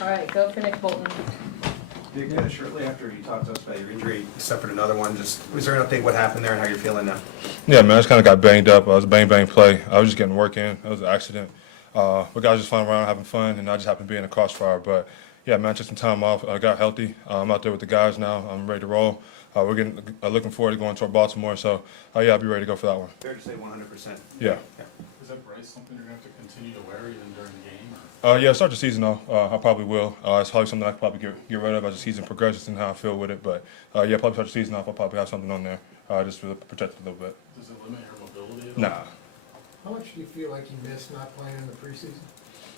All right, go for Nick Bolton. Nick, shortly after you talked to us about your injury, you suffered another one. Just was there an update what happened there and how you're feeling now? Yeah, man, I just kind of got banged up. It was a bang play. I was just getting work in. It was an accident. But guys just flying around having fun, and I just happened to be in a crossfire. But yeah, man, just some time off. I got healthy. I'm out there with the guys now. I'm ready to roll. We're getting looking forward to going toward Baltimore. So yeah, I'll be ready to go for that one. Fair to say 100%. Yeah. Is that brace something you're going to have to continue to wear even during the game? Yeah, start the season though. I probably will. It's probably something I could probably get rid of as the season progresses and how I feel with it. But yeah, probably start the season off. I'll probably have something on there just to protect it a little bit. Does it limit your mobility at all? Nah. How much do you feel like you missed not playing in the preseason?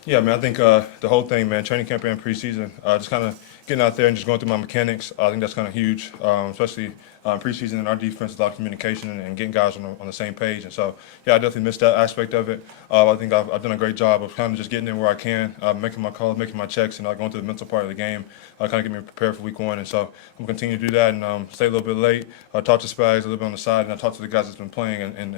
Yeah, man, I think the whole thing, man, training camp and preseason, just kind of getting out there and just going through my mechanics, I think that's kind of huge, especially preseason in our defense, a lot of communication and getting guys on the same page. And so, yeah, I definitely missed that aspect of it. I think I've done a great job of kind of just getting in where I can, making my calls, making my checks, and going through the mental part of the game, kind of get me prepared for week one. And so I'm going to continue to do that and stay a little bit late, talk to Spags a little bit on the side, and I talk to the guys that's been playing and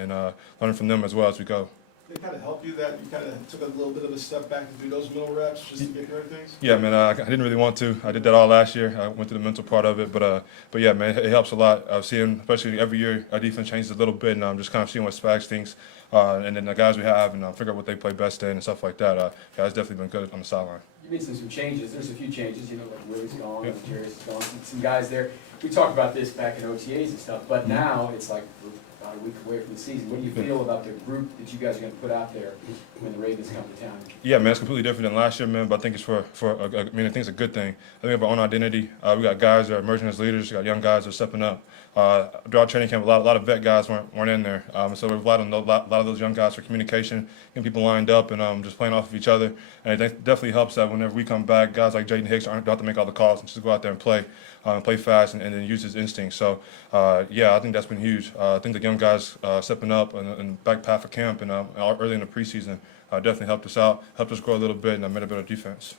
learning from them as well as we go. Did it kind of help you that you kind of took a little bit of a step back to do those middle reps just to get rid of things? Yeah, man, I didn't really want to. I did that all last year. I went through the mental part of it, but yeah, man, it helps a lot. Seeing, especially every year, our defense changes a little bit, and I'm just kind of seeing what Spags thinks, and then the guys we have, and figure out what they play best in and stuff like that. Yeah, it's definitely been good on the sideline. You made some changes. There's a few changes, you know, like Willie's gone, and Jerry's gone, some guys there. We talked about this back in OTAs and stuff, but now it's like we're about a week away from the season. What do you feel about the group that you guys are going to put out there when the Ravens come to town? Yeah, man, it's completely different than last year, man, but I think it's I think it's a good thing. I think we have our own identity. We got guys that are emerging as leaders. We got young guys that are stepping up. Throughout training camp, a lot of vet guys weren't in there. So we've relied on a lot of those young guys for communication, getting people lined up, and just playing off of each other. And it definitely helps that whenever we come back, guys like Jaden Hicks don't have to make all the calls and just go out there and play fast and then use his instincts. So, yeah, I think that's been huge. I think the young guys stepping up in the back half of camp and early in the preseason definitely helped us out, helped us grow a little bit, and made a better defense.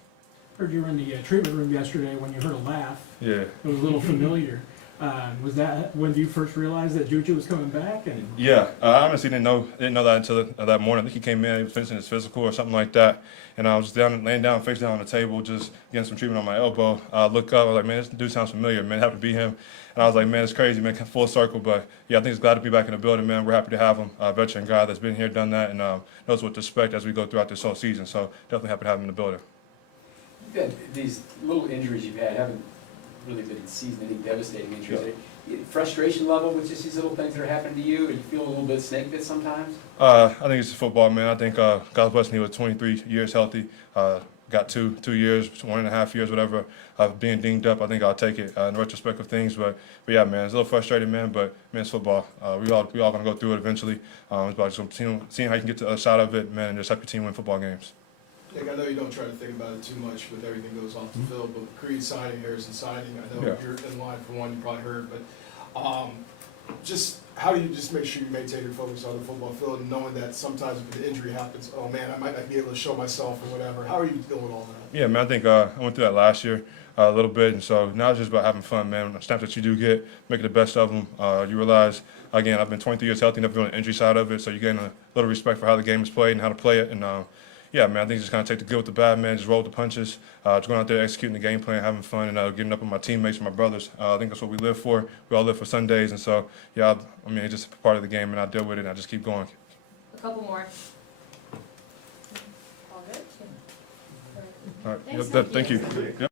Heard you were in the treatment room yesterday when you heard a laugh. Yeah. It was a little familiar. Was that when you first realized that Juju was coming back? And Yeah, I honestly didn't know that until that morning. I think he came in, he was finishing his physical or something like that, and I was laying down, face down on the table, just getting some treatment on my elbow. I look up, I was like, man, this dude sounds familiar, man. It happened to be him, and I was like, man, it's crazy, man, full circle. But yeah, I think it's glad to be back in the building, man. We're happy to have him, a veteran guy that's been here, done that, and knows what to expect as we go throughout this whole season. So definitely happy to have him in the building. You've had these little injuries you've had haven't really been season-ending, devastating injuries. Yeah. Frustration level with just these little things that are happening to you, or you feel a little bit snake bit sometimes? I think it's football, man. I think God bless me with 23 years healthy. Got two years, 1.5 years, whatever, being dinged up. I think I'll take it in retrospect of things. But yeah, man, it's a little frustrating, man. But man, it's football. We all gonna go through it eventually. It's about just seeing how you can get to the other side of it, man, and just help your team win football games. Nick, I know you don't try to think about it too much with everything goes off the field, but Creed signing, Harrison signing, I know Yeah. you're in line for one, you probably heard, but just how do you just make sure you maintain your focus on the football field and knowing that sometimes if an injury happens, oh man, I might not be able to show myself or whatever. How are you dealing with all that? Yeah, man, I think I went through that last year a little bit, and so now it's just about having fun, man. The snaps that you do get, making the best of them. You realize, again, I've been 23 years healthy, never been on the injury side of it, so you gain a little respect for how the game is played and how to play it. And yeah, man, I think just kind of take the good with the bad, man, just roll with the punches, just going out there executing the game plan, having fun, and getting up with my teammates and my brothers. I think that's what we live for. We all live for Sundays, and so, yeah, I mean, it's just part of the game, and I deal with it, and I just keep going. A couple more. All good? All right, Thanks, thank you. Yep.